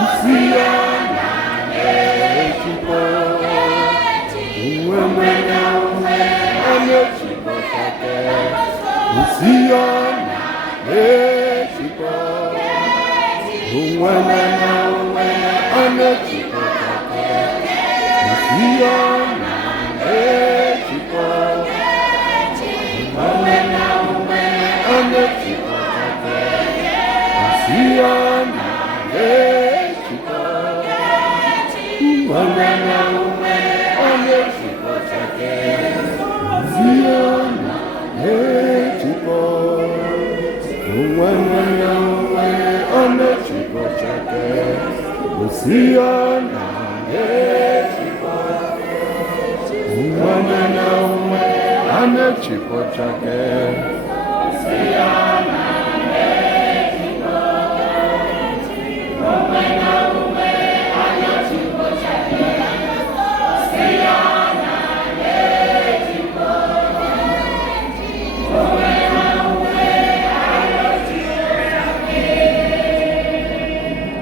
usiona echipo umwene anechipo chake usiona echipo umwene anechipo chake usiona echipo umwene anechipo chake usiona echipo umwene anechipo chake usiona echipo umwene anechipo chake usiona echipo umwene anechipo chake usiona